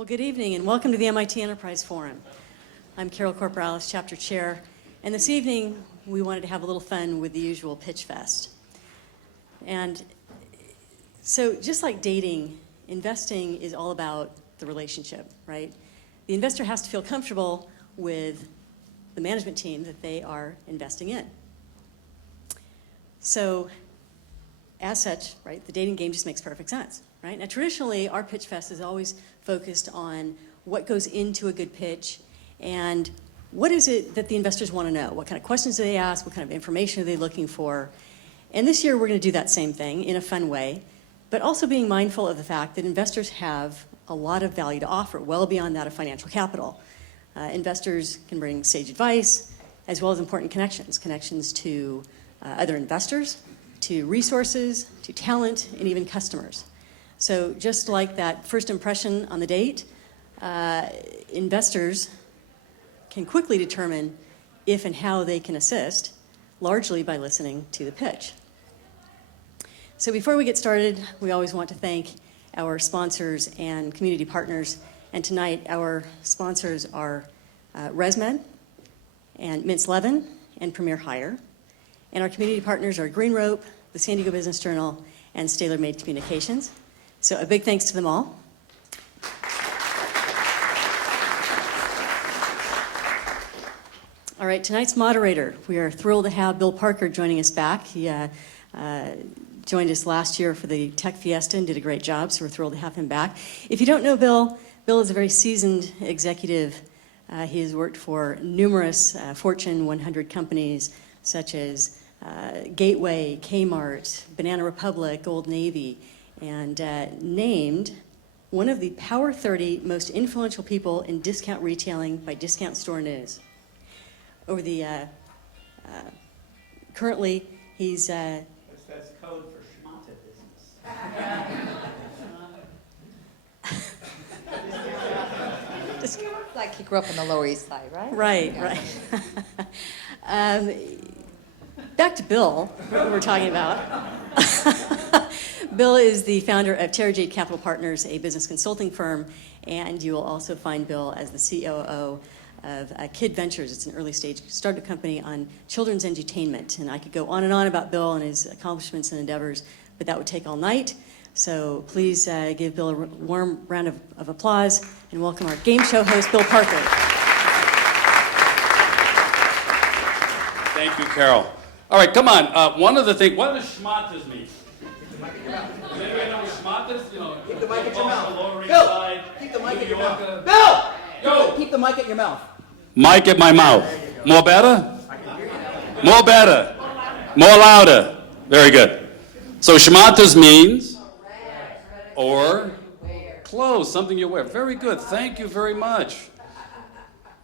Well, good evening and welcome to the MIT Enterprise Forum. I'm Carol Corporalis, Chapter Chair, and this evening we wanted to have a little fun with the usual pitch fest. And so just like dating, investing is all about the relationship, right? The investor has to feel comfortable with the management team that they are investing in. So as such, right, the dating game just makes perfect sense, right? Now traditionally, our pitch fest is always focused on what goes into a good pitch and what is it that the investors want to know? What kind of questions do they ask? What kind of information are they looking for? And this year we're going to do that same thing in a fun way, but also being mindful of the fact that investors have a lot of value to offer, well beyond that of financial capital. Investors can bring sage advice, as well as important connections to other investors, to resources, to talent, and even customers. So just like that first impression on the date, investors can quickly determine if and how they can assist, largely by listening to the pitch. So before we get started, we always want to thank our sponsors and community partners. And tonight, our sponsors are ResMed and Mintz Levin and Premier Hire. And our community partners are Green Rope, the San Diego Business Journal, and Staler Made Communications. So a big thanks to them all. All right, tonight's moderator, we are thrilled to have Bill Parker joining us back. He joined us last year for the Tech Fiesta and did a great job, so we're thrilled to have him back. If you don't know Bill, Bill is a very seasoned executive. He has worked for numerous Fortune 100 companies, such as Gateway, Kmart, Banana Republic, Old Navy, and named one of the Power 30 most influential people in discount retailing by Discount Store News. Over the currently, he's that's code for schmata business. Like he grew up on the Lower East Side, right? Right, Yeah. right. Back to Bill, what we're talking about. Bill is the founder of Terra Jade Capital Partners, a business consulting firm, and you will also find Bill as the COO of Kid Ventures. It's an early stage startup company on children's edutainment. And I could go on and on about Bill and his accomplishments and endeavors, but that would take all night. So please give Bill a warm round of applause and welcome our game show host, Bill Parker. Thank you, Carol. All right, come on. One of the things, what does schmatas mean? Does anybody know what schmatas? You know, Keep the mic at your mouth. Bill, Keep the mic at your mouth. Bill! Yo! Keep the mic at your mouth. Mic at my mouth. More better? More better. More louder. Very good. So schmatas means or clothes, something you wear. Very good. Thank you very much.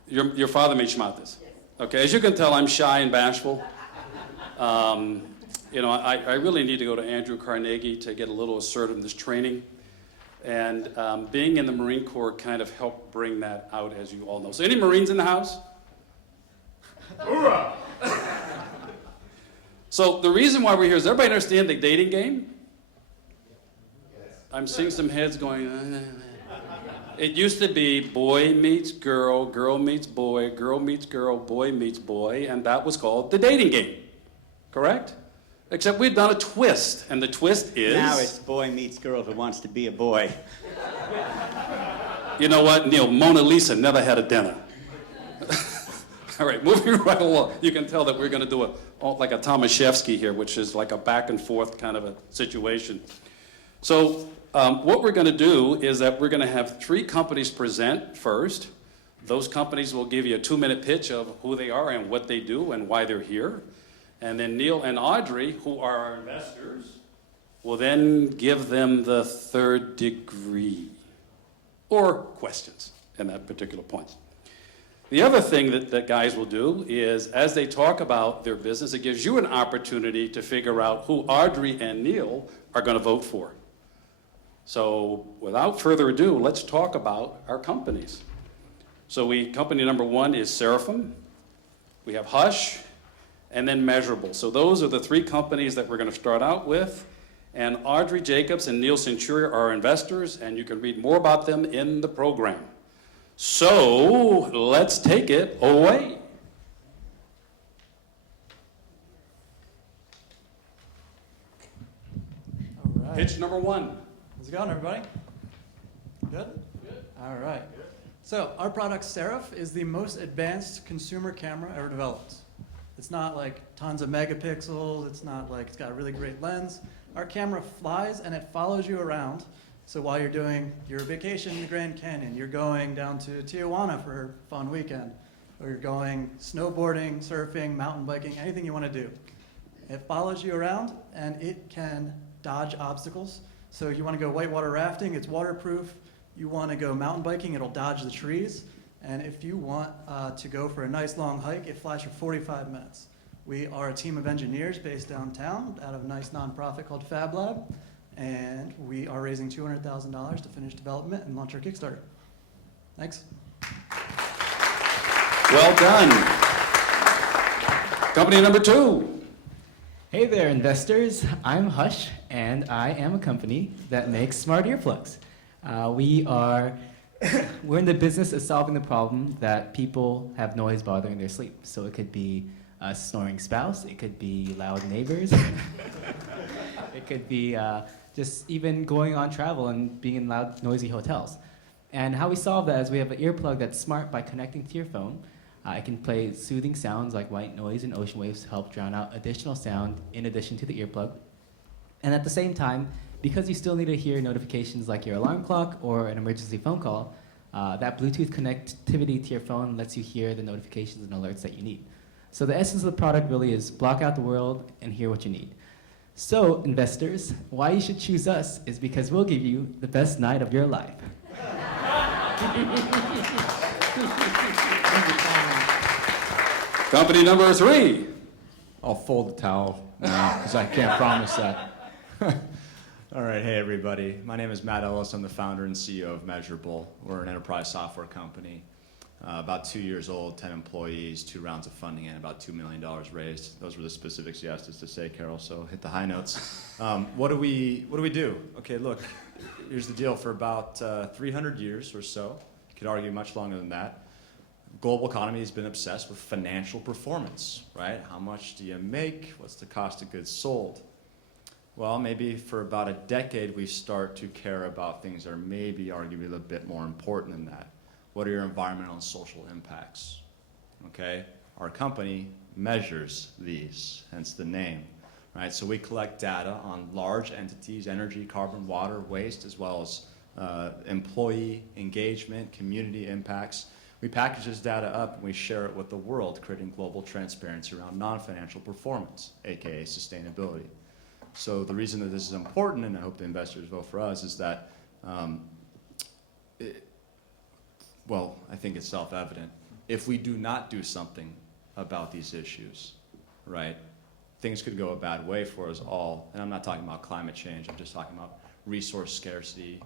Your father made schmatas. Okay, as you can tell, I'm shy and bashful. You know, I really need to go to Andrew Carnegie to get a little assertiveness training. And being in the Marine Corps kind of helped bring that out, as you all know. So any Marines in the house? Hoorah! So the reason why we're here, does everybody understand the dating game? I'm seeing some heads going, It used to be boy meets girl, girl meets boy, girl meets girl, boy meets boy, and that was called the dating game, correct? Except we've done a twist, and the twist is... Now it's boy meets girl who wants to be a boy. You know what, Neil, Mona Lisa never had a dinner. All right, moving right along. You can tell that we're going to do like a Tomaszewski here, which is like a back and forth kind of a situation. So what we're going to do is that we're going to have 3 companies present first. Those companies will give you a 2-minute pitch of who they are and what they do and why they're here. And then Neil and Audrey, who are our investors, will then give them the 3rd degree or questions in that particular point. The other thing that guys will do is, as they talk about their business, it gives you an opportunity to figure out who Audrey and Neil are going to vote for. So without further ado, let's talk about our companies. So company number 1 is Seraphim. We have Hush, and then Measurable. So those are the 3 companies that we're going to start out with. And Audrey Jacobs and Neil Centuria are investors, and you can read more about them in the program. So let's take it away. All right. Pitch number one. How's it going, everybody? Good? Good. All right. So our product, Seraph, is the most advanced consumer camera ever developed. It's not like tons of megapixels. It's not like it's got a really great lens. Our camera flies and it follows you around. So while you're doing your vacation in the Grand Canyon, you're going down to Tijuana for a fun weekend, or you're going snowboarding, surfing, mountain biking, anything you want to do. It follows you around and it can dodge obstacles. So you want to go whitewater rafting, it's waterproof. You want to go mountain biking, it'll dodge the trees. And if you want to go for a nice long hike, it flies for 45 minutes. We are a team of engineers based downtown out of a nice nonprofit called Fab Lab. And we are raising $200,000 to finish development and launch our Kickstarter. Thanks. Well done. Company number two. Hey there, investors. I'm Hush, and I am a company that makes smart earplugs. We're in the business of solving the problem that people have noise bothering their sleep. So it could be a snoring spouse, it could be loud neighbors, it could be just even going on travel and being in loud, noisy hotels. And how we solve that is we have an earplug that's smart by connecting to your phone. It can play soothing sounds like white noise and ocean waves to help drown out additional sound in addition to the earplug. And at the same time, because you still need to hear notifications like your alarm clock or an emergency phone call, that Bluetooth connectivity to your phone lets you hear the notifications and alerts that you need. So the essence of the product really is block out the world and hear what you need. So, investors, why you should choose us is because we'll give you the best night of your life. Company number three. I'll fold the towel now because I can't promise that. All right, hey everybody. My name is Matt Ellis. I'm the founder and CEO of Measurable. We're an enterprise software company. About 2 years old, 10 employees, 2 rounds of funding, and about $2 million raised. Those were the specifics you asked us to say, Carol, so hit the high notes. What do we do? Okay, look, here's the deal. For about 300 years or so, you could argue much longer than that, the global economy has been obsessed with financial performance, right? How much do you make? What's the cost of goods sold? Well, maybe for about a decade, we start to care about things that are maybe arguably a bit more important than that. What are your environmental and social impacts? Okay, our company measures these, hence the name, right? So we collect data on large entities, energy, carbon, water, waste, as well as employee engagement, community impacts. We package this data up and we share it with the world, creating global transparency around non-financial performance, AKA sustainability. So the reason that this is important, and I hope the investors vote for us, is that well, I think it's self-evident. If we do not do something about these issues, right, things could go a bad way for us all. And I'm not talking about climate change. I'm just talking about resource scarcity,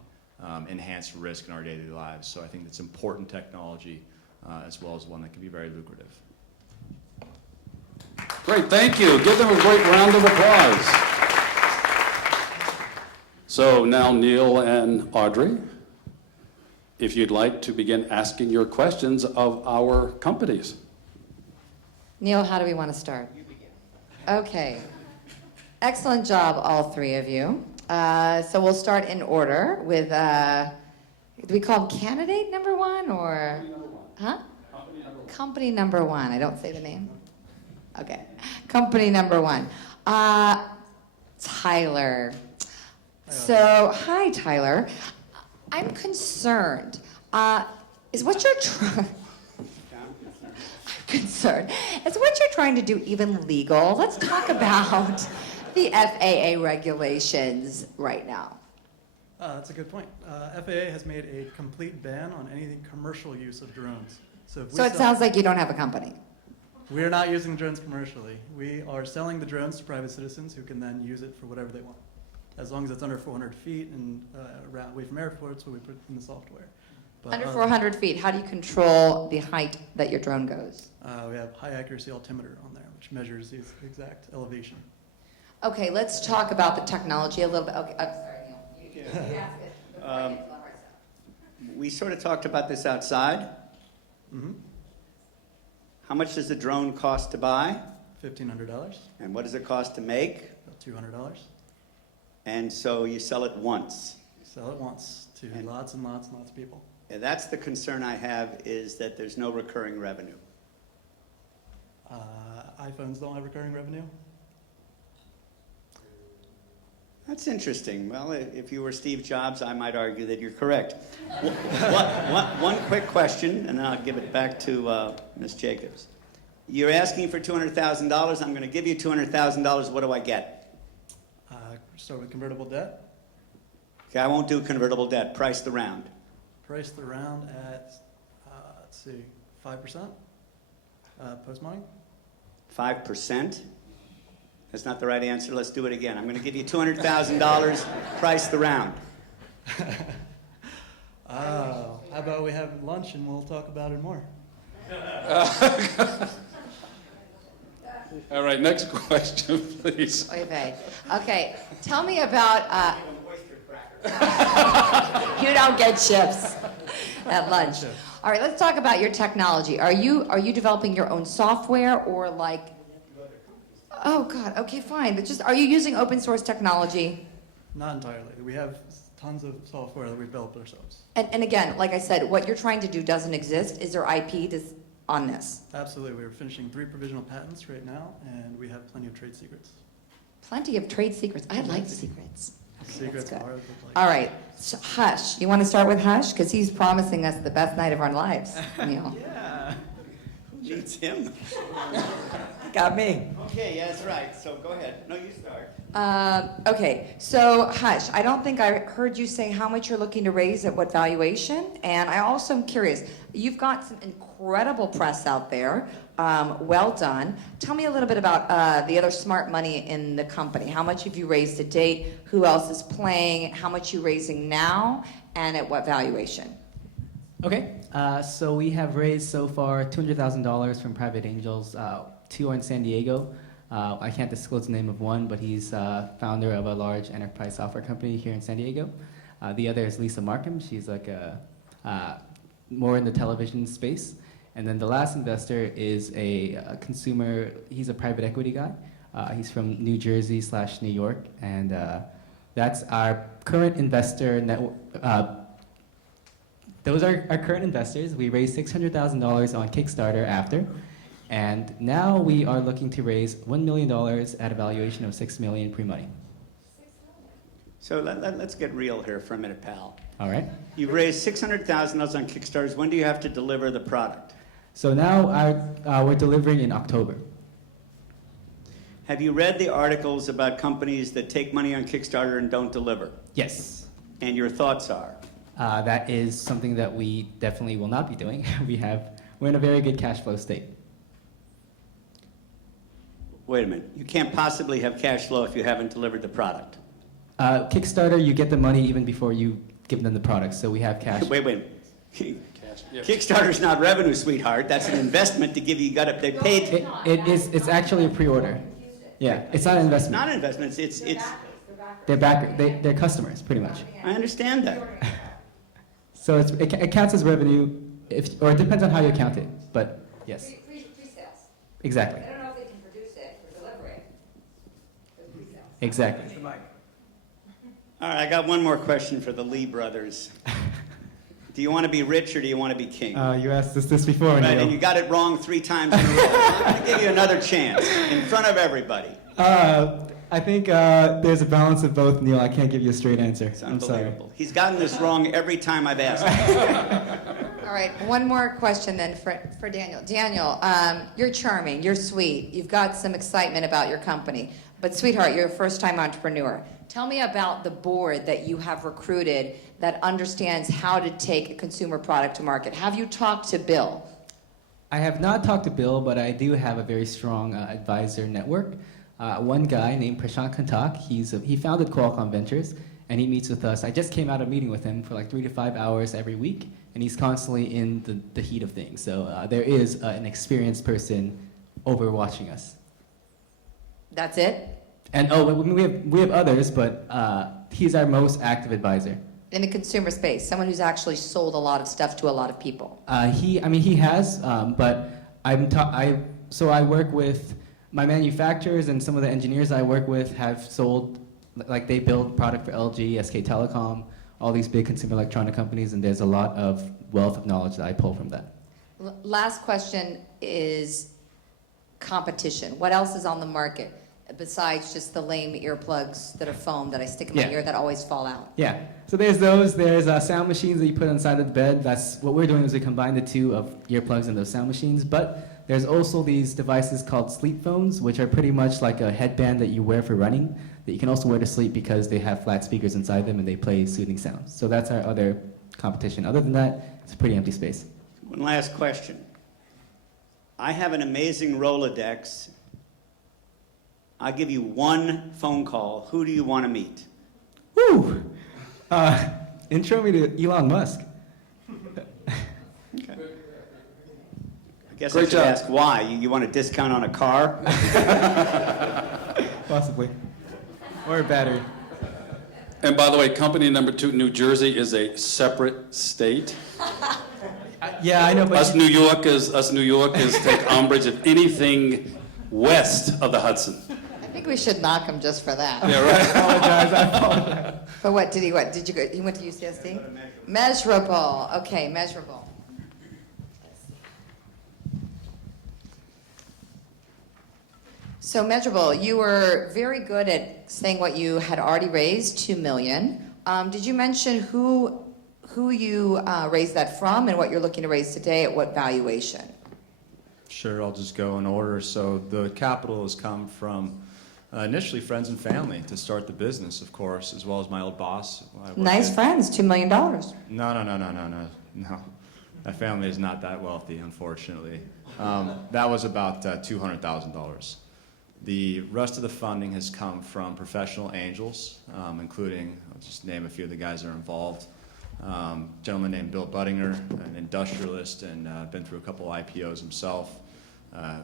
enhanced risk in our daily lives. So I think it's important technology as well as one that can be very lucrative. Great, thank you. Give them a great round of applause. So now Neil and Audrey, if you'd like to begin asking your questions of our companies. Neil, how do we want to start? You begin. Okay. Excellent job, all three of you. So we'll start in order with, do we call him candidate number one or? Huh? Company number one. I don't say the name. Okay. Company number one. Tyler. So, hi, Tyler. I'm concerned. Is what you're trying? I'm concerned. Is what you're trying to do even legal? Let's talk about the FAA regulations right now. That's a good point. FAA has made a complete ban on any commercial use of drones. So it sounds like you don't have a company. We're not using drones commercially. We are selling the drones to private citizens who can then use it for whatever they want. As long as it's under 400 feet and away from airports, where we put in the software. But, Under 400 feet, how do you control the height that your drone goes? We have high accuracy altimeter on there, which measures the exact elevation. Okay, let's talk about the technology a little bit. Okay, sorry, Neil. You ask it before I get to the hard stuff. We sort of talked about this outside. Mm-hmm. How much does a drone cost to buy? $1,500, And what does it cost to make? about $200. And so you sell it once. Sell it once to And- lots and lots and lots of people. And that's the concern I have, is that there's no recurring revenue. iPhones don't have recurring revenue. That's interesting. Well, if you were Steve Jobs, I might argue that you're correct. One quick question, and then I'll give it back to Ms. Jacobs. You're asking for $200,000. I'm going to give you $200,000. What do I get? Start with convertible debt. Okay, I won't do convertible debt. Price the round. Price the round at, let's see, 5% post-money. 5%? That's not the right answer. Let's do it again. I'm going to give you $200,000. Price the round. How about we have lunch and we'll talk about it more? All right, next question, please. Oy vey. Okay, tell me about, you don't get chips at lunch. All right, let's talk about your technology. Are you developing your own software or like, oh God, okay, fine. But just, are you using open source technology? Not entirely. We have tons of software that we've built ourselves. And again, like I said, what you're trying to do doesn't exist. Is there IP on this? Absolutely. We're finishing 3 provisional patents right now, and we have plenty of trade secrets. Plenty of trade secrets. I like secrets. Okay, Secrets that's good. are the like. All right, so Hush. You want to start with Hush? Because he's promising us the best night of our lives, Neil. Yeah. Who needs him? Got me. Okay, yeah, that's right. So go ahead. No, you start. Okay, so Hush, I don't think I heard you say how much you're looking to raise at what valuation, and I also am curious. You've got some incredible press out there. Well done. Tell me a little bit about the other smart money in the company. How much have you raised to date? Who else is playing? How much are you raising now? And at what valuation? Okay, so we have raised so far $200,000 from private angels. 2 are in San Diego. I can't disclose the name of one, but he's founder of a large enterprise software company here in San Diego. The other is Lisa Markham. She's like more in the television space. And then the last investor is a consumer. He's a private equity guy. He's from New Jersey / New York, and that's our current investor network. Those are our current investors. We raised $600,000 on Kickstarter after. And now we are looking to raise $1 million at a valuation of $6 million pre-money. So let's get real here for a minute, pal. All right. You've raised $600,000 on Kickstarter. When do you have to deliver the product? So now we're delivering in October. Have you read the articles about companies that take money on Kickstarter and don't deliver? Yes. And your thoughts are? That is something that we definitely will not be doing. We're in a very good cash flow state. Wait a minute. You can't possibly have cash flow if you haven't delivered the product. Kickstarter, you get the money even before you give them the product, so we have cash. Wait. Yeah. Kickstarter's not revenue, sweetheart. that's an investment to give you. They paid. It's actually a pre-order. Yeah, it's not an It's investment. not an investment. It's. They're customers, pretty much. I understand that. So it counts as revenue, or it depends on how you count it, but yes. Pre-sales. Exactly. I don't know if they can produce it or deliver it. Pre-sales. Exactly. All right, I got one more question for the Lee brothers. Do you want to be rich or do you want to be king? You asked us this before, Right, Neil. and you got it wrong 3 times in a row. I'm going to give you another chance in front of everybody. I think there's a balance of both, Neil. I can't give you a straight answer. It's I'm sorry. unbelievable. He's gotten this wrong every time I've asked him. All right, one more question then for Daniel. Daniel, you're charming, you're sweet, you've got some excitement about your company, but sweetheart, you're a first-time entrepreneur. Tell me about the board that you have recruited that understands how to take a consumer product to market. Have you talked to Bill? I have not talked to Bill, but I do have a very strong advisor network. One guy named Prashant Kantak, he founded Qualcomm Ventures, and he meets with us. I just came out of a meeting with him for like 3 to 5 hours every week, and he's constantly in the heat of things. So there is an experienced person overwatching us. That's it? And we have others, but he's our most active advisor. In the consumer space, someone who's actually sold a lot of stuff to a lot of people. He has, but so I work with my manufacturers, and some of the engineers I work with have sold, like they build product for LG, SK Telecom, all these big consumer electronic companies, and there's a lot of wealth of knowledge that I pull from that. Last question is competition. What else is on the market besides just the lame earplugs that are foam that I stick in my ear that always fall out? Yeah, so there's those. There's sound machines that you put inside of the bed. That's what we're doing, is we combine the two of earplugs and those sound machines. But there's also these devices called sleep phones, which are pretty much like a headband that you wear for running, that you can also wear to sleep because they have flat speakers inside them and they play soothing sounds. So that's our other competition. Other than that, it's a pretty empty space. One last question. I have an amazing Rolodex. I'll give you one phone call. Who do you want to meet? Woo! Intro me to Elon Musk. Okay. I guess Great I should job. ask why. You want a discount on a car? Possibly. Or a battery. And by the way, company number 2, New Jersey, is a separate state. Yeah, I know, but Us New Yorkers take umbrage at anything west of the Hudson. I think we should knock him just for that. Yeah, right? I apologize. But what did you go? He went to UCSD? Measurable. Okay, measurable. So Measurable, you were very good at saying what you had already raised, $2 million. Did you mention who you raised that from and what you're looking to raise today at what valuation? Sure, I'll just go in order. So the capital has come from initially friends and family to start the business, of course, as well as my old boss. Nice friends, $2 million. No. My family is not that wealthy, unfortunately. That was about $200,000. The rest of the funding has come from professional angels, including, I'll just name a few of the guys that are involved. A gentleman named Bill Buttinger, an industrialist and been through a couple IPOs himself.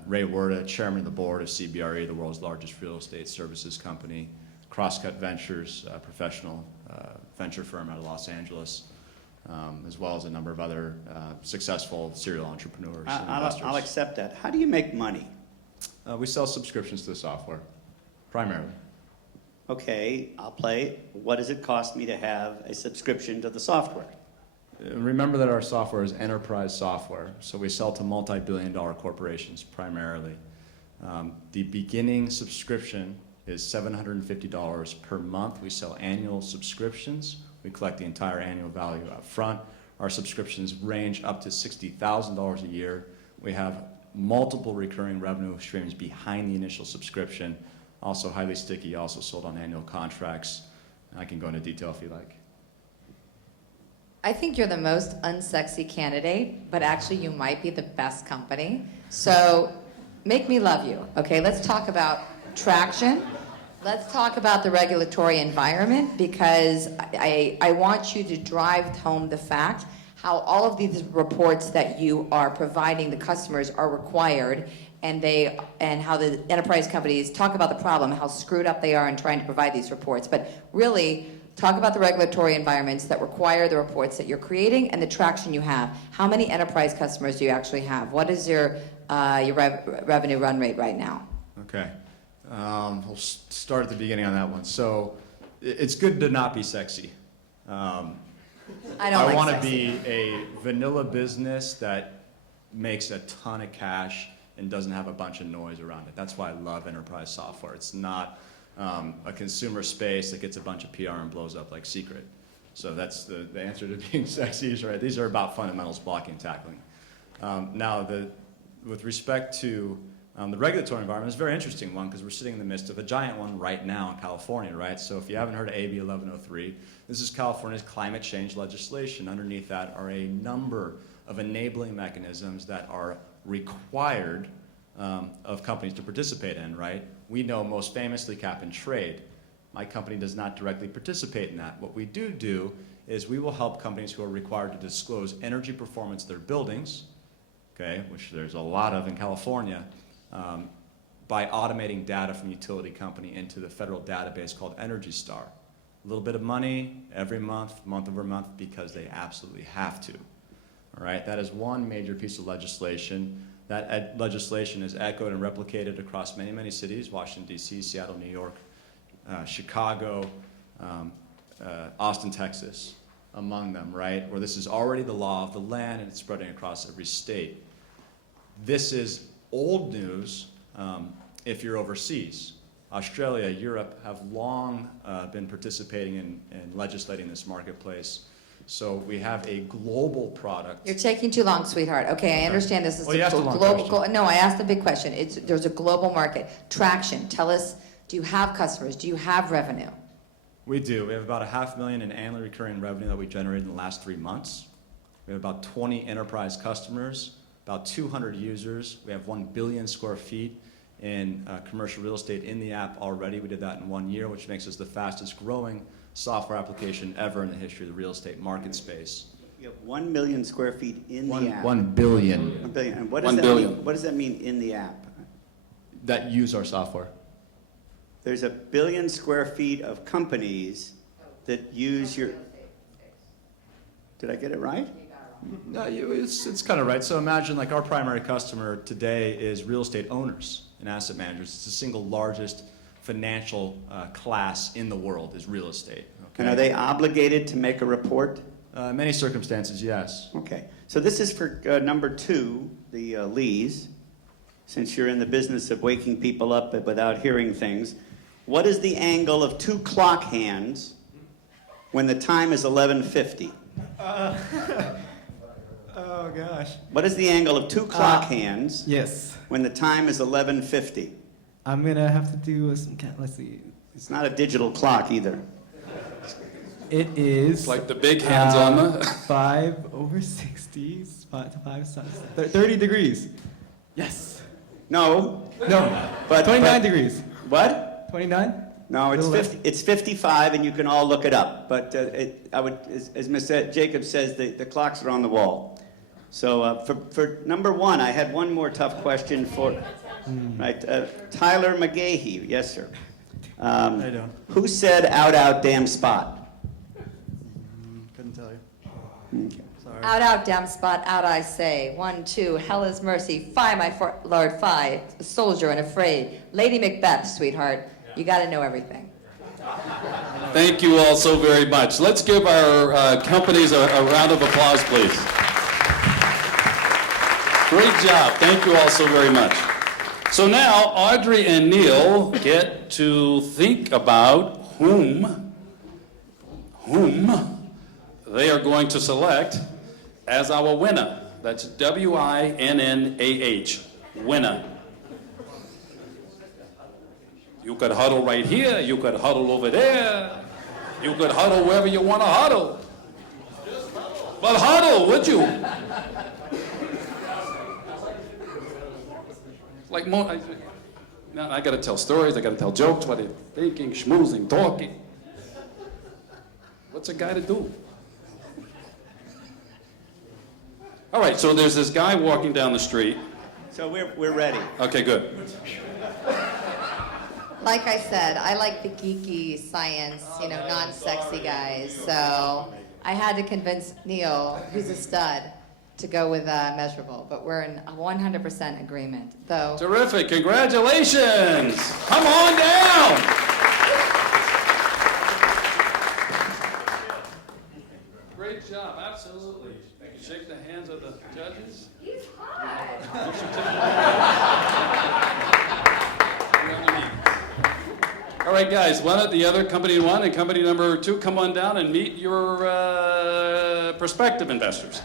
Ray Werda, chairman of the board of CBRE, the world's largest real estate services company. Crosscut Ventures, a professional venture firm out of Los Angeles, as well as a number of other successful serial entrepreneurs and investors. I'll accept that. How do you make money? We sell subscriptions to the software, primarily. Okay, I'll play. What does it cost me to have a subscription to the software? Remember that our software is enterprise software, so we sell to multi-billion-dollar corporations primarily. The beginning subscription is $750 per month. We sell annual subscriptions. We collect the entire annual value up front. Our subscriptions range up to $60,000 a year. We have multiple recurring revenue streams behind the initial subscription. Also highly sticky, also sold on annual contracts. I can go into detail if you like. I think you're the most unsexy candidate, but actually you might be the best company. So make me love you, okay? Let's talk about traction. Let's talk about the regulatory environment, because I want you to drive home the fact how all of these reports that you are providing the customers are required, and how the enterprise companies talk about the problem, how screwed up they are in trying to provide these reports. But really, talk about the regulatory environments that require the reports that you're creating and the traction you have. How many enterprise customers do you actually have? What is your revenue run rate right now? Okay. We'll start at the beginning on that one. So it's good to not be sexy. I want to sexy. be a vanilla business that makes a ton of cash and doesn't have a bunch of noise around it. That's why I love enterprise software. It's not a consumer space that gets a bunch of PR and blows up like Secret. So that's the answer to being sexy is right. These are about fundamentals, blocking and tackling. Now, with respect to the regulatory environment, it's a very interesting one because we're sitting in the midst of a giant one right now in California, right? So if you haven't heard of AB 1103, this is California's climate change legislation. Underneath that are a number of enabling mechanisms that are required of companies to participate in, right? We know most famously cap and trade. My company does not directly participate in that. What we do is we will help companies who are required to disclose energy performance of their buildings, okay, which there's a lot of in California, by automating data from utility company into the federal database called Energy Star. A little bit of money every month, month over month, because they absolutely have to. All right, that is one major piece of legislation. That legislation is echoed and replicated across many, many cities, Washington, D.C., Seattle, New York, Chicago, Austin, Texas, among them, right? Where this is already the law of the land and it's spreading across every state. This is old news if you're overseas. Australia, Europe have long been participating in legislating this marketplace. So we have a global product. You're taking too long, sweetheart. Okay, I understand this is Well, you a asked a long global. question. No, I asked a big question. There's a global market. Traction. Tell us, do you have customers? Do you have revenue? We do. We have about $500,000 in annually recurring revenue that we generated in the last 3 months. We have about 20 enterprise customers, about 200 users. We have 1 billion square feet in commercial real estate in the app already. We did that in 1 year, which makes us the fastest growing software application ever in the history of the real estate market space. You have 1 million square feet in the app. 1 billion 1 billion. And what does 1 that billion. mean? What does that mean in the app? that use our software. There's 1 billion square feet of companies that use your. Did I get it right? No, it's kind of right. So imagine like our primary customer today is real estate owners and asset managers. It's the single largest financial class in the world is real estate. Okay? And are they obligated to make a report? Many circumstances, yes. Okay. So this is for number 2, the Lees. Since you're in the business of waking people up without hearing things, what is the angle of 2 clock hands when the time is 11:50? Oh gosh. What is the angle of 2 clock hands Yes. when the time is 11:50? I'm gonna have to do some. Let's see. It's not a digital clock either. It is. It's like the big hands on the. 5/60, 30 degrees. Yes. No, No. but 29 degrees. What? 29? No, it's Little less. 50. It's 55, and you can all look it up. But I would, as Ms. Jacobs says, the clocks are on the wall. So for number 1, I had one more tough question for. Right, Tyler McGahee. Yes, sir. I don't. Who said "out, damn spot"? Couldn't tell you. Okay. Sorry. Out, damn spot, out I say. 1, 2, hell is mercy. Fie, my lord, fie. A soldier and afraid. Lady Macbeth, sweetheart. You got to know everything. Thank you all so very much. Let's give our companies a round of applause, please. Great job. Thank you all so very much. So now Audrey and Neil get to think about whom they are going to select as our winner. That's WINNAH, winner. You could huddle right here, you could huddle over there, you could huddle wherever you want to huddle. But huddle, would you? Like, now I got to tell stories, I got to tell jokes, what are you thinking, schmoozing, talking. What's a guy to do? All right, so there's this guy walking down the street. So we're ready. Okay, good. Like I said, I like the geeky science, non-sexy guys. So I had to convince Neil, who's a stud, to go with Measurable. But we're in 100% agreement, though. Terrific, congratulations. Come on down. Great job, absolutely. You can shake the hands of the judges. He's hot. All right, guys, why don't the other company 1 and company number 2 come on down and meet your prospective investors.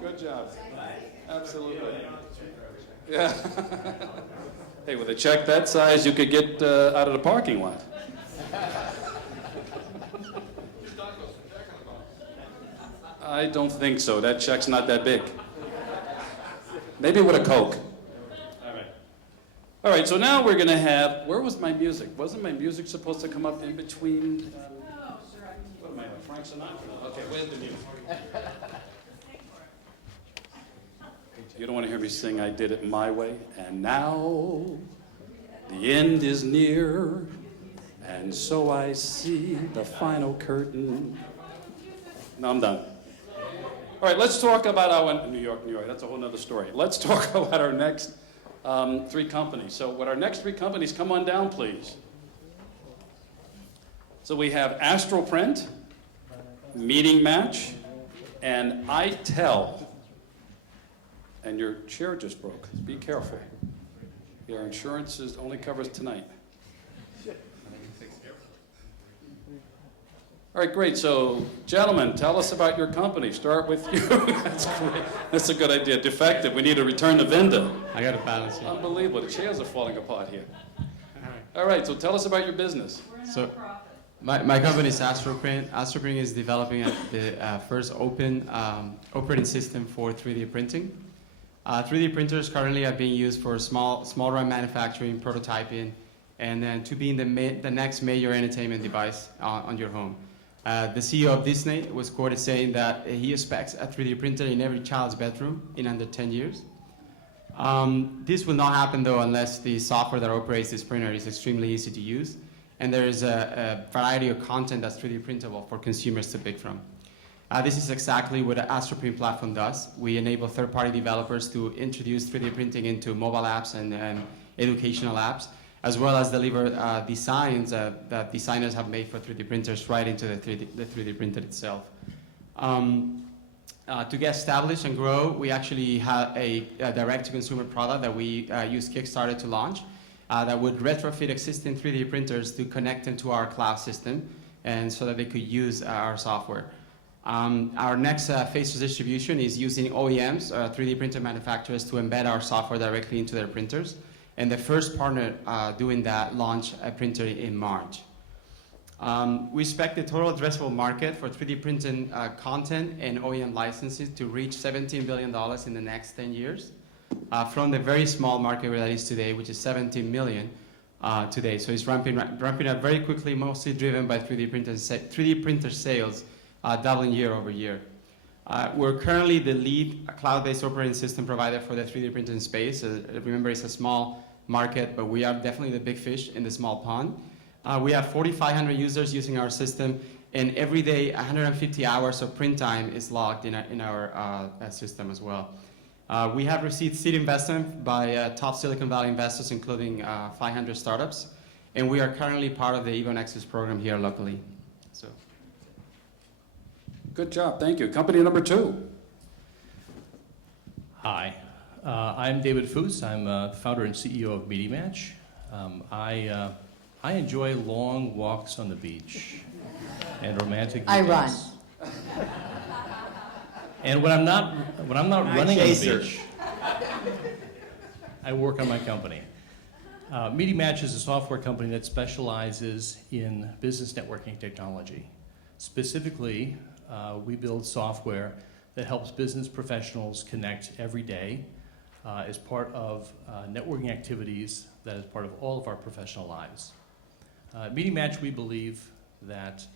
Good job. Absolutely. Yeah. Hey, with a check that size, you could get out of the parking lot. I don't think so. That check's not that big. Maybe with a Coke. All right, so now we're going to have, where was my music? Wasn't my music supposed to come up in between? What am I, Frank Sinatra? Okay, where's the music? you don't want to hear me sing, I did it my way. And now the end is near, and so I see the final curtain. No, I'm done. All right, let's talk about our, New York, that's a whole nother story. Let's talk about our next three companies. So with our next three companies, come on down, please. So we have Astral Print, Meeting Match, and ITEL. And your chair just broke. Be careful. Your insurance only covers tonight. All right, great. So, gentlemen, tell us about your company. Start with you. That's great. That's a good idea. Defective. We need to return the vendor. I got to balance it. Unbelievable. The chairs are falling apart here. All right, so tell us about your business. So, my company is Astroprint. Astroprint is developing the first open operating system for 3D printing. 3D printers currently are being used for small run manufacturing, prototyping, and then to be in the next major entertainment device on your home. The CEO of Disney was quoted saying that he expects a 3D printer in every child's bedroom in under 10 years. This will not happen though unless the software that operates this printer is extremely easy to use, and there is a variety of content that's 3D printable for consumers to pick from. This is exactly what the Astroprint platform does. We enable third-party developers to introduce 3D printing into mobile apps and educational apps, as well as deliver designs that designers have made for 3D printers right into the 3D printer itself. To get established and grow, we actually have a direct-to-consumer product that we use Kickstarter to launch that would retrofit existing 3D printers to connect them to our cloud system, and so that they could use our software. Our next phase of distribution is using OEMs, 3D printer manufacturers, to embed our software directly into their printers. And the first partner doing that launched a printer in March. We expect the total addressable market for 3D printing content and OEM licenses to reach $17 billion in the next 10 years, from the very small market that is today, which is 17 million today. So it's ramping up very quickly, mostly driven by 3D printer sales doubling year over year. We're currently the lead cloud-based operating system provider for the 3D printing space. Remember, it's a small market, but we are definitely the big fish in the small pond. We have 4,500 users using our system, and every day 150 hours of print time is logged in our system as well. We have received seed investment by top Silicon Valley investors, including 500 startups, and we are currently part of the Evo Nexus program here locally. So. Good job, thank you. Company number two. Hi, I'm David Foose. I'm the founder and CEO of Meeting Match. I enjoy long walks on the beach and romantic weekends. I run. And when I'm not running on the beach, I work on my company. Meeting Match is a software company that specializes in business networking technology. Specifically, we build software that helps business professionals connect every day as part of networking activities that is part of all of our professional lives. Meeting Match, we believe that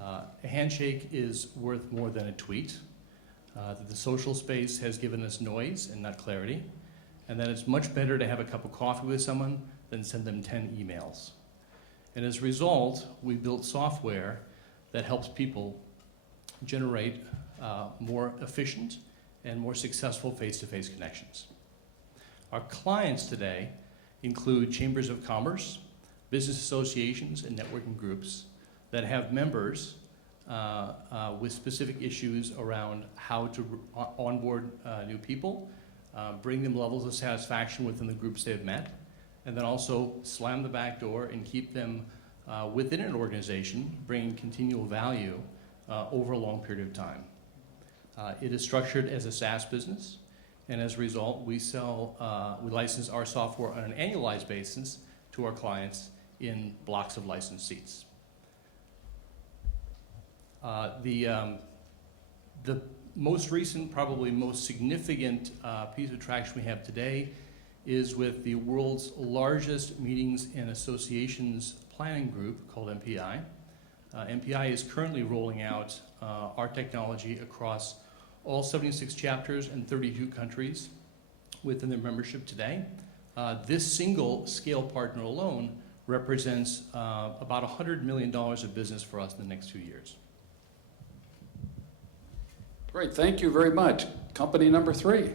a handshake is worth more than a tweet, that the social space has given us noise and not clarity, and that it's much better to have a cup of coffee with someone than send them 10 emails. And as a result, we built software that helps people generate more efficient and more successful face-to-face connections. Our clients today include chambers of commerce, business associations, and networking groups that have members with specific issues around how to onboard new people, bring them levels of satisfaction within the groups they've met, and then also slam the back door and keep them within an organization, bringing continual value over a long period of time. It is structured as a SaaS business, and as a result, we license our software on an annualized basis to our clients in blocks of licensed seats. The most recent, probably most significant piece of traction we have today is with the world's largest meetings and associations planning group called MPI. MPI is currently rolling out our technology across all 76 chapters and 32 countries. within their membership today. This single scale partner alone represents about $100 million of business for us in the next 2 years. Great, thank you very much. Company number 3.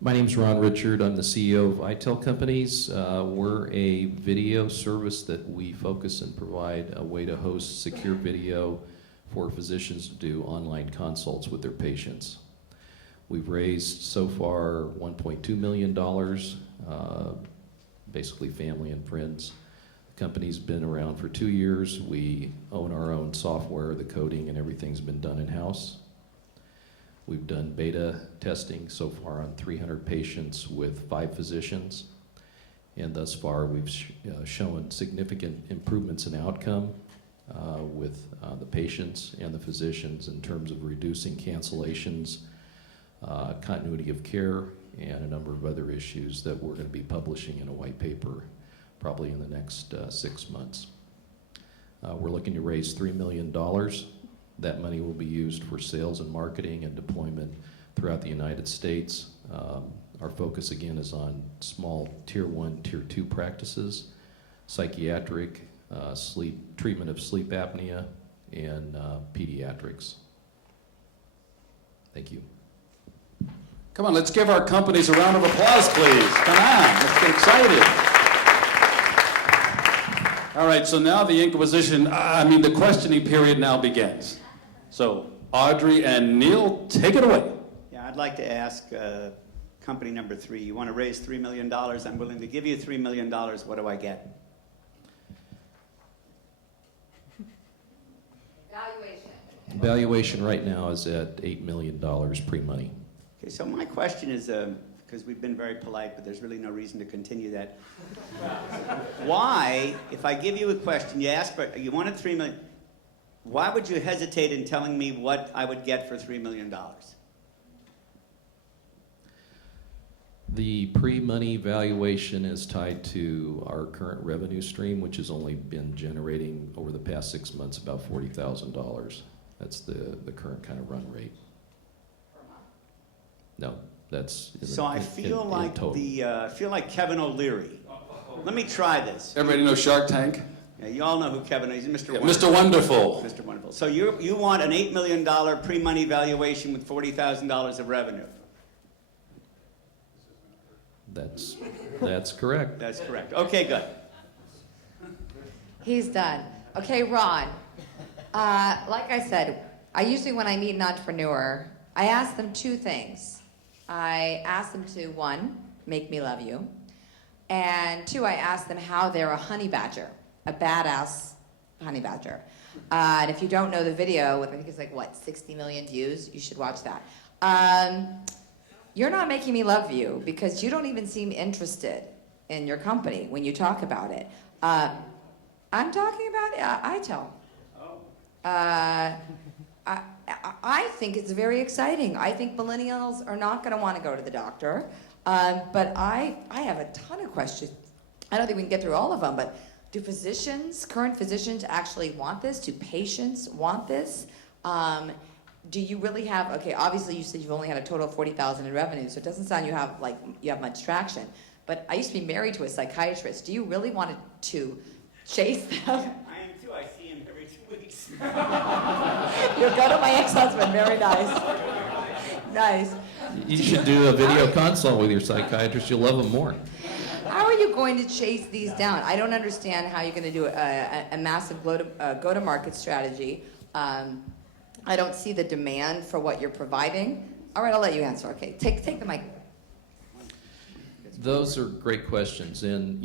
My name's Ron Richard. I'm the CEO of ITEL Companies. We're a video service that we focus and provide a way to host secure video for physicians to do online consults with their patients. We've raised so far $1.2 million, basically family and friends. The company's been around for 2 years. We own our own software, the coding and everything's been done in-house. We've done beta testing so far on 300 patients with 5 physicians. And thus far, we've shown significant improvements in outcome with the patients and the physicians in terms of reducing cancellations, continuity of care, and a number of other issues that we're going to be publishing in a white paper probably in the next 6 months. We're looking to raise $3 million. That money will be used for sales and marketing and deployment throughout the United States. Our focus again is on small tier 1, tier 2 practices, psychiatric, treatment of sleep apnea, and pediatrics. Thank you. Come on, let's give our companies a round of applause, please. Come on, let's get excited. All right, so now the the questioning period now begins. So Audrey and Neil, take it away. Yeah, I'd like to ask company number 3, you want to raise $3 million? I'm willing to give you $3 million. What do I get? Valuation right now is at $8 million pre-money. Okay, so my question is, because we've been very polite, but there's really no reason to continue that. Why, if I give you a question, you wanted $3 million, why would you hesitate in telling me what I would get for $3 million? The pre-money valuation is tied to our current revenue stream, which has only been generating over the past 6 months about $40,000. That's the current kind of run rate. No, that's So I feel like Kevin O'Leary. Let me try this. Everybody know Shark Tank? Yeah, you all know who Kevin is. He's Mr. Yeah, Wonderful. Mr. Wonderful. Mr. Wonderful. So you want an $8 million pre-money valuation with $40,000 of revenue? That's correct. That's correct. Okay, good. He's done. Okay, Ron. Like I said, I usually when I meet an entrepreneur, I ask them 2 things. I ask them to, 1, make me love you, and 2, I ask them how they're a honey badger, a badass honey badger. And if you don't know the video, I think it's like, 60 million views? You should watch that. You're not making me love you because you don't even seem interested in your company when you talk about it. I'm talking about ITEL. I think it's very exciting. I think millennials are not going to want to go to the doctor. But I have a ton of questions. I don't think we can get through all of them, but do current physicians actually want this? Do patients want this? Do you really have, okay, obviously you said you've only had a total of 40,000 in revenue, so it doesn't sound you have much traction. But I used to be married to a psychiatrist. Do you really want to chase them? I am too. I see him every 2 weeks. You go to my ex-husband. Very nice. Nice. You should do a video consult with your psychiatrist. You'll love them more. How are you going to chase these down? I don't understand how you're going to do a massive go-to-market strategy. I don't see the demand for what you're providing. All right, I'll let you answer. Okay, take the mic. Those are great questions, and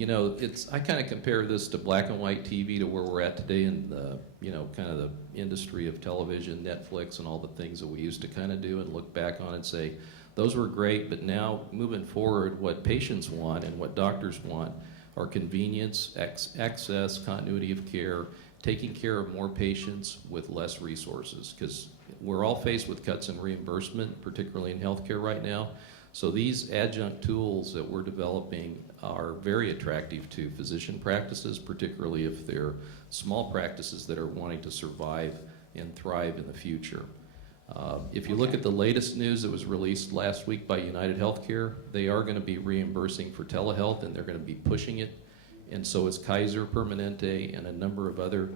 I kind of compare this to black and white TV to where we're at today in the kind of the industry of television, Netflix, and all the things that we used to kind of do and look back on and say those were great, but now moving forward, what patients want and what doctors want are convenience, access, continuity of care, taking care of more patients with less resources, because we're all faced with cuts in reimbursement, particularly in healthcare right now. So these adjunct tools that we're developing are very attractive to physician practices, particularly if they're small practices that are wanting to survive and thrive in the future. If you look at the latest news that was released last week by United Healthcare, they are going to be reimbursing for telehealth, and they're going to be pushing it. And so is Kaiser Permanente and a number of other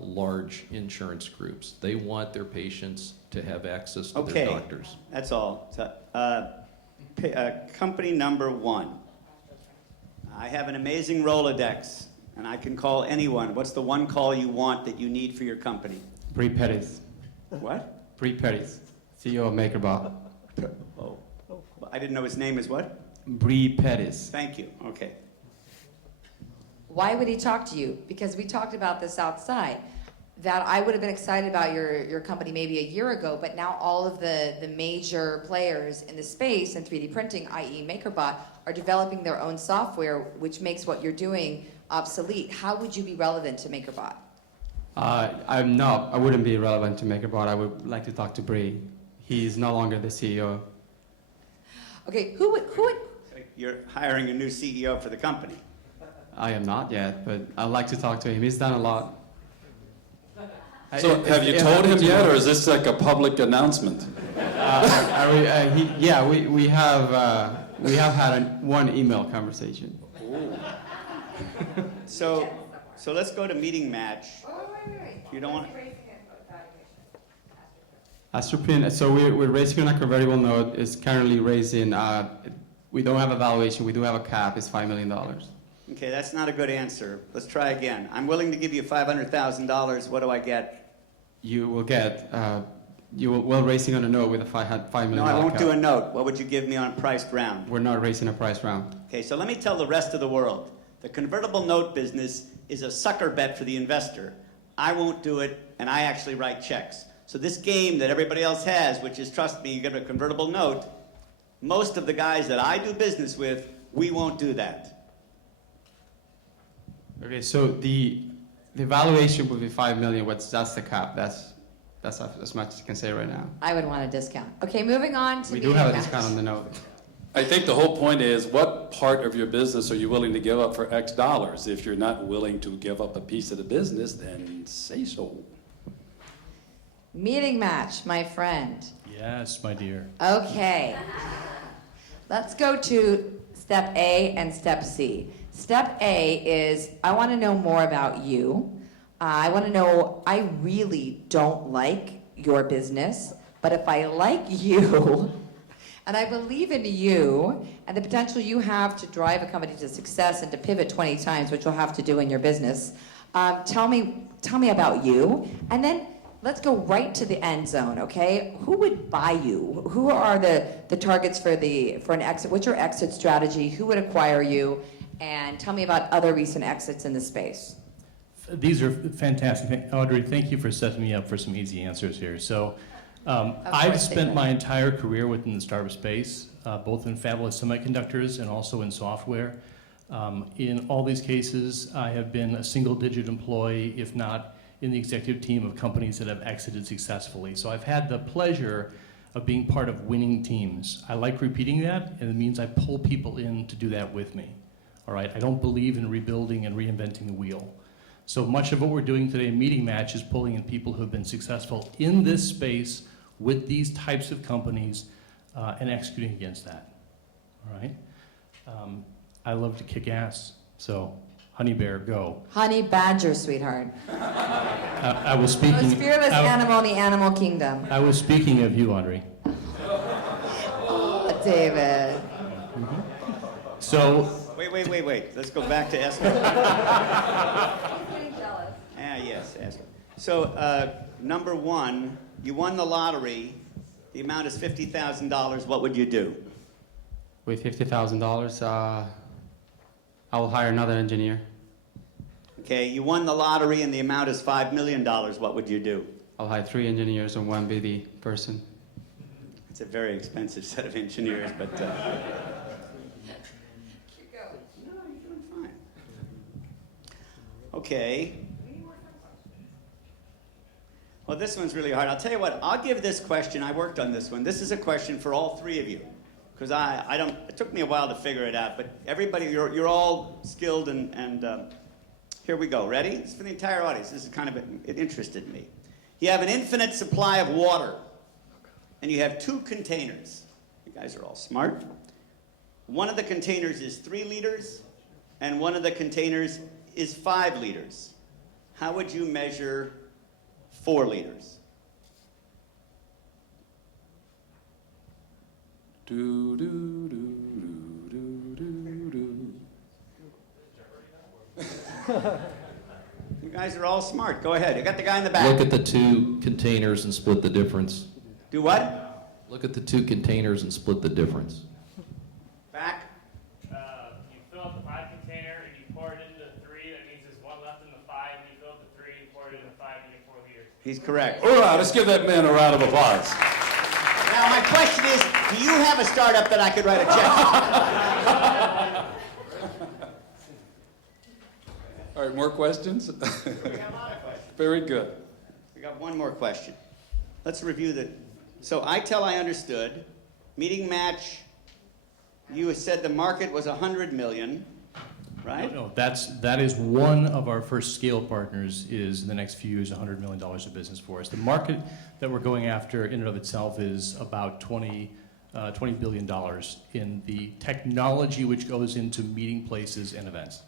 large insurance groups. They want their patients to have access to their doctors. That's all. So, company number 1. I have an amazing Rolodex, and I can call anyone. What's the one call you want that you need for your company? Bree Pettis. What? Bree Pettis, CEO of MakerBot. Oh, I didn't know his name is what? Bree Pettis. Thank you. Okay. Why would he talk to you? Because we talked about this outside, that I would have been excited about your company maybe a year ago, but now all of the major players in the space in 3D printing, i.e. MakerBot, are developing their own software, which makes what you're doing obsolete. How would you be relevant to MakerBot? I wouldn't be relevant to MakerBot. I would like to talk to Bree. He's no longer the CEO. Okay, who would You're hiring a new CEO for the company. I am not yet, but I'd like to talk to him. He's done a lot. So have you told him yet, or is this like a public announcement? We have had one email conversation. So let's go to meeting match. You don't want. AstroPrint, so we're raising on a convertible note. It's currently raising, we don't have a valuation, we do have a cap, it's $5 million. Okay, that's not a good answer. Let's try again. I'm willing to give you $500,000. What do I get? You will get, we're raising on a note with a $5 million No, I won't cap. do a note. What would you give me on a priced round? We're not raising a price round. Okay, so let me tell the rest of the world. The convertible note business is a sucker bet for the investor. I won't do it, and I actually write checks. So this game that everybody else has, which is, trust me, you get a convertible note, most of the guys that I do business with, we won't do that. Okay, so the valuation would be $5 million. That's the cap. That's as much as I can say right now. I would want a discount. Okay, moving on to We do meeting have a match. discount on the note. I think the whole point is, what part of your business are you willing to give up for X dollars? If you're not willing to give up a piece of the business, then say so. Meeting match, my friend. Yes, my dear. Okay. Let's go to step A and step C. Step A is, I want to know more about you. I want to know, I really don't like your business, but if I like you, and I believe in you, and the potential you have to drive a company to success and to pivot 20 times, which you'll have to do in your business, tell me about you, and then let's go right to the end zone, okay? Who would buy you? Who are the targets for an exit? What's your exit strategy? Who would acquire you? And tell me about other recent exits in the space. These are fantastic. Audrey, thank you for setting me up for some easy answers here. So I've spent my entire career within the startup space, both in fabless semiconductors and also in software. In all these cases, I have been a single-digit employee, if not in the executive team of companies that have exited successfully. So I've had the pleasure of being part of winning teams. I like repeating that, and it means I pull people in to do that with me. All right, I don't believe in rebuilding and reinventing the wheel. So much of what we're doing today in Meeting Match is pulling in people who have been successful in this space with these types of companies and executing against that. All right, I love to kick ass, so Honey Bear, go. Honey Badger, sweetheart. I was speaking. Most fearless animal in the animal kingdom. I was speaking of you, Audrey. Oh, David. So. Wait. Let's go back to Esther. Yes, Esther. So, number 1, you won the lottery. The amount is $50,000. What would you do? With $50,000, I will hire another engineer. Okay, you won the lottery and the amount is $5 million. What would you do? I'll hire 3 engineers and 1 BD person. It's a very expensive set of engineers, but... Keep going. No, you're doing fine. Okay. Well, this one's really hard. I'll tell you what, I'll give this question. I worked on this one. This is a question for all 3 of you. Because I don't, it took me a while to figure it out, but everybody, you're all skilled and here we go. Ready? It's for the entire audience. This is kind of, it interested me. You have an infinite supply of water. and you have 2 containers. You guys are all smart. One of the containers is 3 liters, and one of the containers is 5 liters. How would you measure 4 liters? Do, do, do, do, do, do, do. You guys are all smart. Go ahead. You got the guy in the back. Look at the 2 containers and split the difference. Do what? Look at the 2 containers and split the difference. Back. You fill up the 5 container and you pour it into the 3. That means there's 1 left in the 5. And you fill up the 3 and pour it into the 5 and you get 4 liters. He's correct. All right, let's give that man a round of applause. Now, my question is, do you have a startup that I could write a check to? All right, more questions? We got a lot of questions. Very good. We got one more question. Let's review the. So ITEL, I understood. Meeting Match, you said the market was 100 million, right? No, that is one of our first scale partners. Is in the next few years $100 million of business for us. The market that we're going after in and of itself is about $20 billion in the technology which goes into meeting places and events.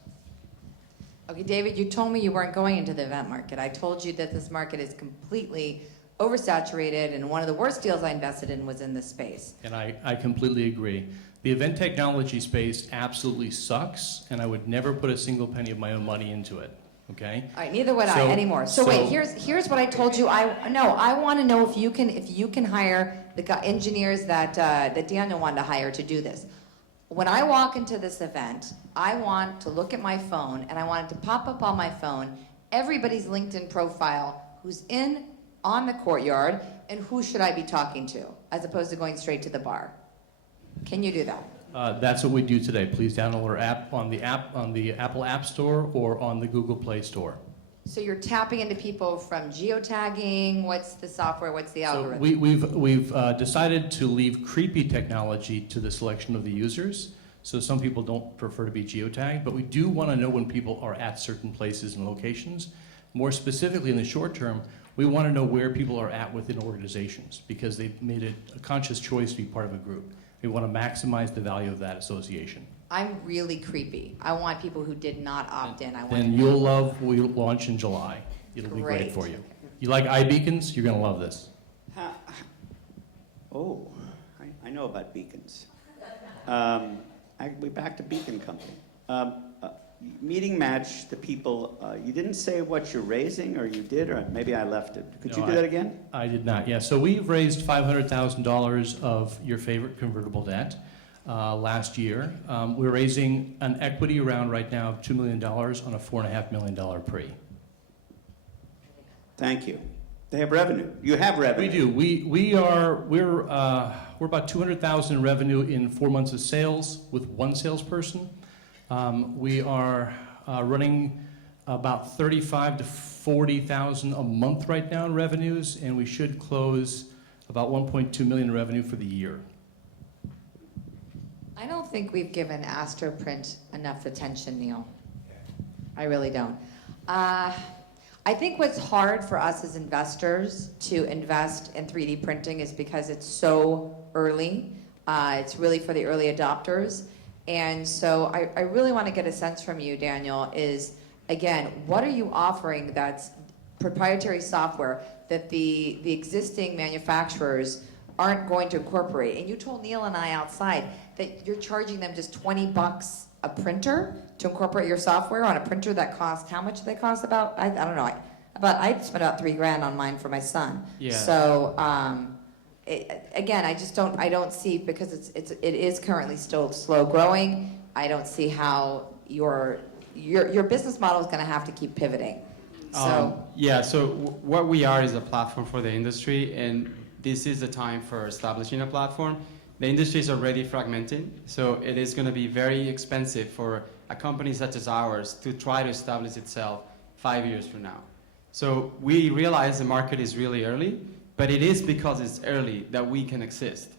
Okay, David, you told me you weren't going into the event market. I told you that this market is completely oversaturated, and one of the worst deals I invested in was in this space. And I completely agree. The event technology space absolutely sucks, and I would never put a single penny of my own money into it. Okay? All right, neither would I anymore. So wait, here's what I told you. I want to know if you can hire the engineers that Daniel wanted to hire to do this. When I walk into this event, I want to look at my phone, and I want it to pop up on my phone everybody's LinkedIn profile who's on the courtyard, and who should I be talking to, as opposed to going straight to the bar. Can you do that? That's what we do today. Please download our app on the Apple App Store or on the Google Play Store. So you're tapping into people from geotagging. What's the software? What's the algorithm? So we've decided to leave creepy technology to the selection of the users. So some people don't prefer to be geotagged, but we do want to know when people are at certain places and locations. More specifically, in the short term, we want to know where people are at within organizations because they've made a conscious choice to be part of a group. We want to maximize the value of that association. I'm really creepy. I want people who did not opt in. Then you'll love what we'll launch in July. It'll be great for you. You like iBeacons? You're going to love this. I know about beacons. We're back to Beacon Company. Meeting Match, the people, you didn't say what you're raising, or you did, or maybe I left it. Could you do that again? I did not, yeah. So we've raised $500,000 of your favorite convertible debt last year. We're raising an equity round right now of $2 million on a $4.5 million pre. Thank you. They have revenue. You have revenue. We do. We're about $200,000 in revenue in 4 months of sales with one salesperson. We are running about $35,000 to $40,000 a month right now in revenues, and we should close about $1.2 million in revenue for the year. I don't think we've given Astroprint enough attention, Neil. I really don't. I think what's hard for us as investors to invest in 3D printing is because it's so early. It's really for the early adopters. And so I really want to get a sense from you, Daniel, is, again, what are you offering that's proprietary software that the existing manufacturers aren't going to incorporate? And you told Neil and I outside that you're charging them just $20 a printer to incorporate your software on a printer that costs, how much do they cost? About, I don't know, I spent about $3,000 on mine for my son. Yeah. So, again, I don't see, because it is currently still slow growing. I don't see how your business model is going to have to keep pivoting. So what we are is a platform for the industry, and this is the time for establishing a platform. The industry is already fragmented, so it is going to be very expensive for a company such as ours to try to establish itself 5 years from now. So we realize the market is really early, but it is because it's early that we can exist.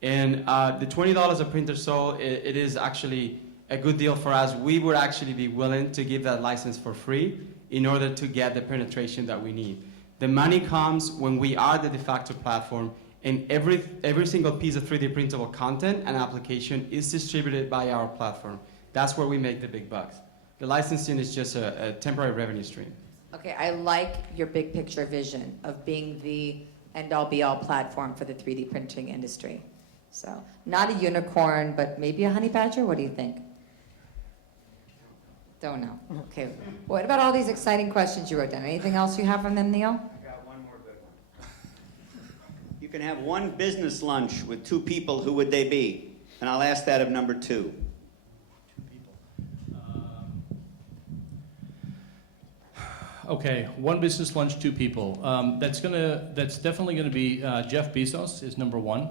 And the $20 a printer sold, it is actually a good deal for us. We would actually be willing to give that license for free in order to get the penetration that we need. The money comes when we are the de facto platform And every single piece of 3D printable content and application is distributed by our platform. That's where we make the big bucks. The licensing is just a temporary revenue stream. Okay, I like your big picture vision of being the end-all be-all platform for the 3D printing industry. So, not a unicorn, but maybe a honey badger? What do you think? Don't know. Okay. What about all these exciting questions you wrote down? Anything else you have from them, Neil? I got one more good one. You can have one business lunch with two people. Who would they be? And I'll ask that of number 2. Okay, one business lunch, 2 people. That's definitely gonna be Jeff Bezos is number 1.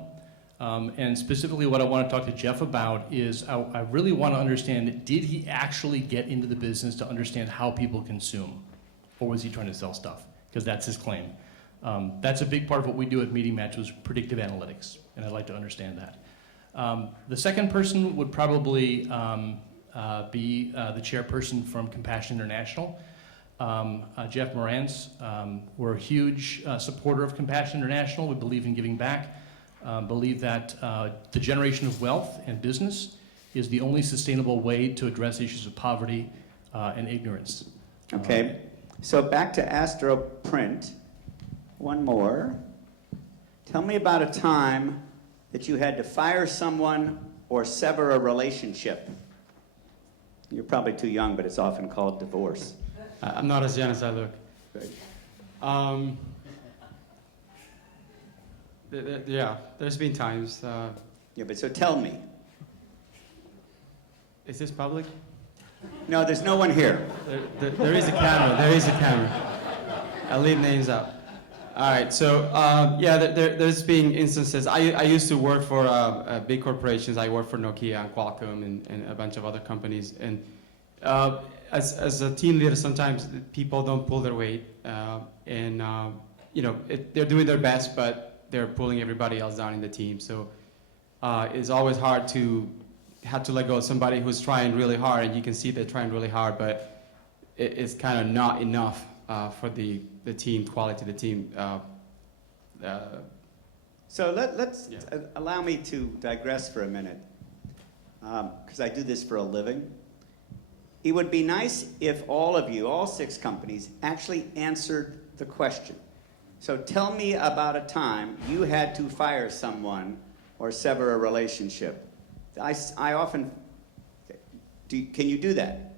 And specifically what I want to talk to Jeff about is I really want to understand, did he actually get into the business to understand how people consume? Or was he trying to sell stuff? Because that's his claim. That's a big part of what we do at Meeting Match was predictive analytics, and I'd like to understand that. The second person would probably be the chairperson from Compassion International. Jeff Morantz. We're a huge supporter of Compassion International. We believe in giving back. Believe that the generation of wealth and business is the only sustainable way to address issues of poverty and ignorance. Okay, so back to Astro Print. One more. Tell me about a time that you had to fire someone or sever a relationship. You're probably too young, but it's often called divorce. I'm not as young as I look. Great. Yeah, there's been times. Yeah, but so tell me. Is this public? No, there's no one here. There is a camera. There is a camera. I'll leave names out. All right. So yeah, there's been instances. I used to work for big corporations. I worked for Nokia and Qualcomm and a bunch of other companies. And as a team leader, sometimes people don't pull their weight, and you know they're doing their best, but they're pulling everybody else down in the team. So it's always hard to have to let go of somebody who's trying really hard, and you can see they're trying really hard, but it's kind of not enough for the team quality, the team. So let's allow me to digress for a minute, because I do this for a living. It would be nice if all of you, all 6 companies, actually answered the question. So tell me about a time you had to fire someone or sever a relationship. I often, can you do that?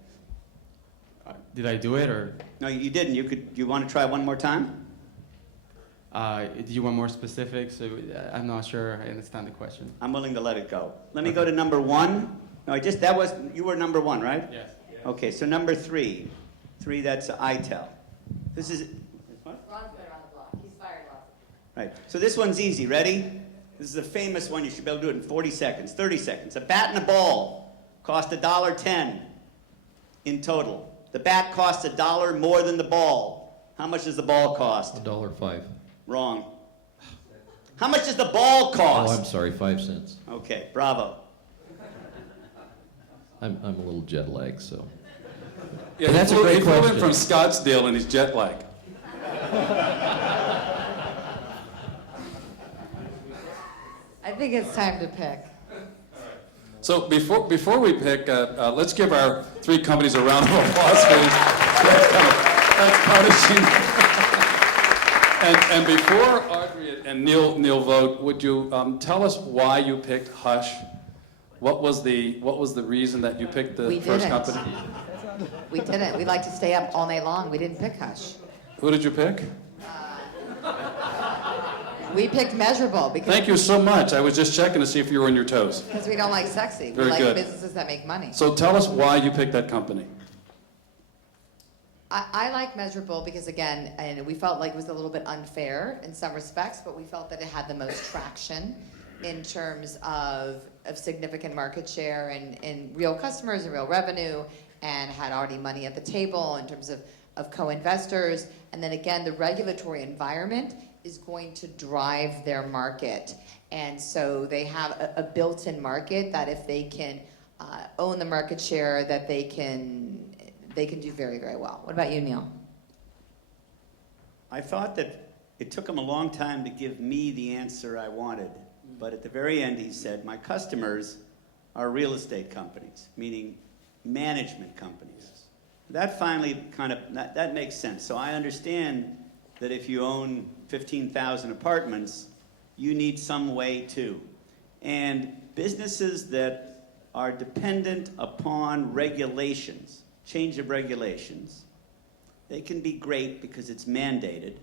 Did I do it or? No, you didn't. You want to try one more time? Do you want more specifics? I'm not sure I understand the question. I'm willing to let it go. Let me go to number 1. No, you were number 1, right? Yes. Okay, so number 3. 3, that's ITEL. This is, what? Ron's been around the block. He's fired lots. Right, so this one's easy. Ready? This is a famous one. You should be able to do it in 40 seconds, 30 seconds. A bat and a ball cost $1.10 in total. The bat costs $1 more than the ball. How much does the ball cost? $1.05. Wrong. How much does the ball cost? Oh, I'm sorry, 5 cents. Okay, bravo. I'm a little jet lagged, so. Yeah, That's a great he flew in question. from Scottsdale and he's jet lagged. I think it's time to pick. So before we pick, let's give our 3 companies a round of applause, please. That's punishing. And before Audrey and Neil vote, would you tell us why you picked Hush? What was the reason that you picked the first company? We didn't. We like to stay up all night long. We didn't pick Hush. Who did you pick? We picked Measurable because Thank you so much. I was just checking to see if you were on your toes. we don't like sexy. Very we like good. businesses that make money. So tell us why you picked that company. I like Measurable because, again, and we felt like it was a little bit unfair in some respects, but we felt that it had the most traction in terms of significant market share and real customers and real revenue, and had already money at the table in terms of co-investors. And then again, the regulatory environment is going to drive their market. And so they have a built-in market that if they can own the market share, that they can do very, very well. What about you, Neil? I thought that it took him a long time to give me the answer I wanted. But at the very end, he said, my customers are real estate companies, meaning management companies. That finally that makes sense. So I understand that if you own 15,000 apartments, you need some way to. And businesses that are dependent upon regulations, change of regulations, they can be great because it's mandated.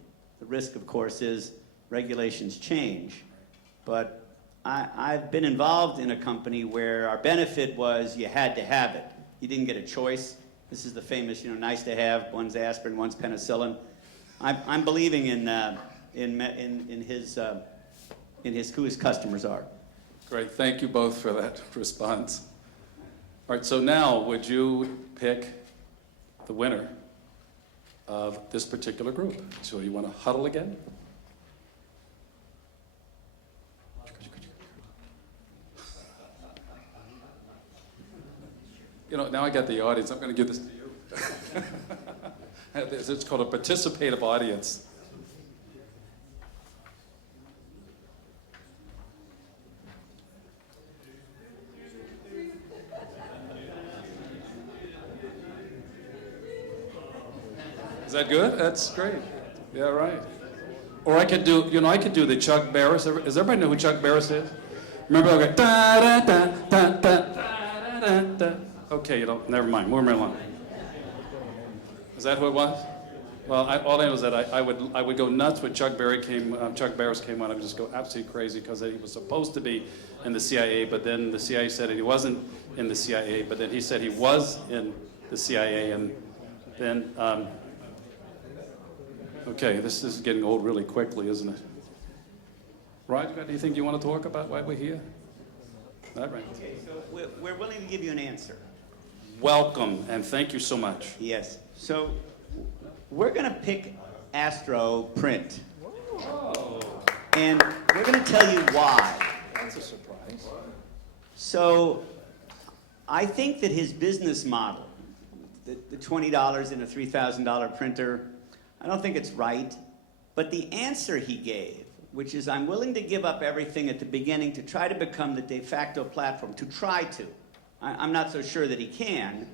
The risk, of course, is regulations change. But I've been involved in a company where our benefit was you had to have it. You didn't get a choice. This is the famous, nice to have, one's aspirin, one's penicillin. I'm believing in who his customers are. Great, thank you both for that response. All right, so now would you pick the winner of this particular group? So you want to huddle again? Now I got the audience. I'm going to give this to you. It's called a participative audience. Is that good? That's great. Yeah, right. Or I could do, I could do the Chuck Barris. Does everybody know who Chuck Barris is? Remember, okay, da da da da da da da da. Okay, never mind. Move me along. Is that who it was? Well, all I know is that I would go nuts when Chuck Barris came on. I would just go absolutely crazy because he was supposed to be in the CIA, but then the CIA said he wasn't in the CIA, but then he said he was in the CIA, and then. Okay, this is getting old really quickly, isn't it? Roger, anything you want to talk about while we're here? All right. Okay, so we're willing to give you an answer. Welcome, and thank you so much. Yes. So we're going to pick Astro Print. Oh. And we're going to tell you why. That's a surprise. So I think that his business model, the $20 in a $3,000 printer, I don't think it's right. But the answer he gave, which is I'm willing to give up everything at the beginning to try to become the de facto platform, to try to. I'm not so sure that he can,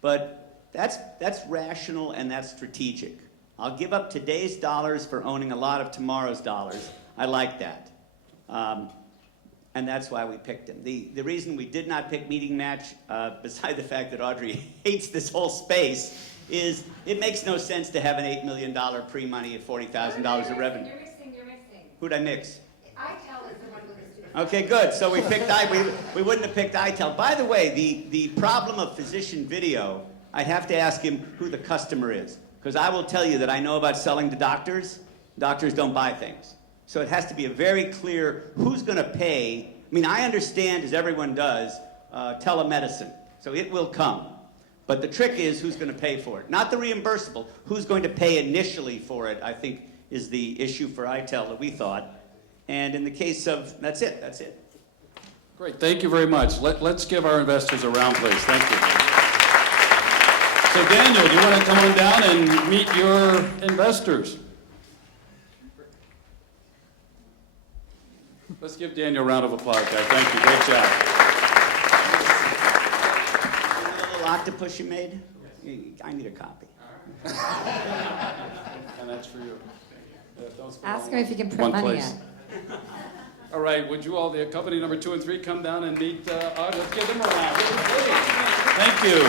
but that's rational and that's strategic. I'll give up today's dollars for owning a lot of tomorrow's dollars. I like that. And that's why we picked him. The reason we did not pick Meeting Match, beside the fact that Audrey hates this whole space, is it makes no sense to have an $8 million pre-money at $40,000 of revenue. You're mixing. Who'd I mix? ITEL is the one with the student. Okay, good. So we picked we wouldn't have picked ITEL. By the way, the problem of physician video, I'd have to ask him who the customer is. Because I will tell you that I know about selling to doctors. Doctors don't buy things. So it has to be a very clear who's going to pay. I mean, I understand, as everyone does, telemedicine. So it will come. But the trick is who's going to pay for it. Not the reimbursable. Who's going to pay initially for it, I think, is the issue for ITEL that we thought. And in the case of, that's it. Great, thank you very much. Let's give our investors a round, please. Thank you. So Daniel, do you want to come on down and meet your investors? Let's give Daniel a round of applause, guys. Thank you, great job. The little octopus you made? I need a copy. And that's for you. Ask him if he can print One money place. yet. All right, would you all, the company number 2 and 3, come down and meet let's give them a round. Thank you.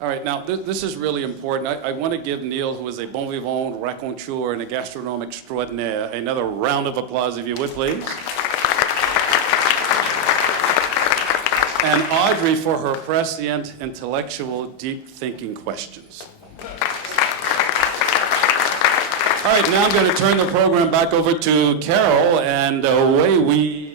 All right, now this is really important. I want to give Neil, who is a bon vivant, raconteur, and a gastronome extraordinaire, another round of applause, if you would, please. And Audrey for her prescient, intellectual, deep-thinking questions. All right, now I'm going to turn the program back over to Carol, and away we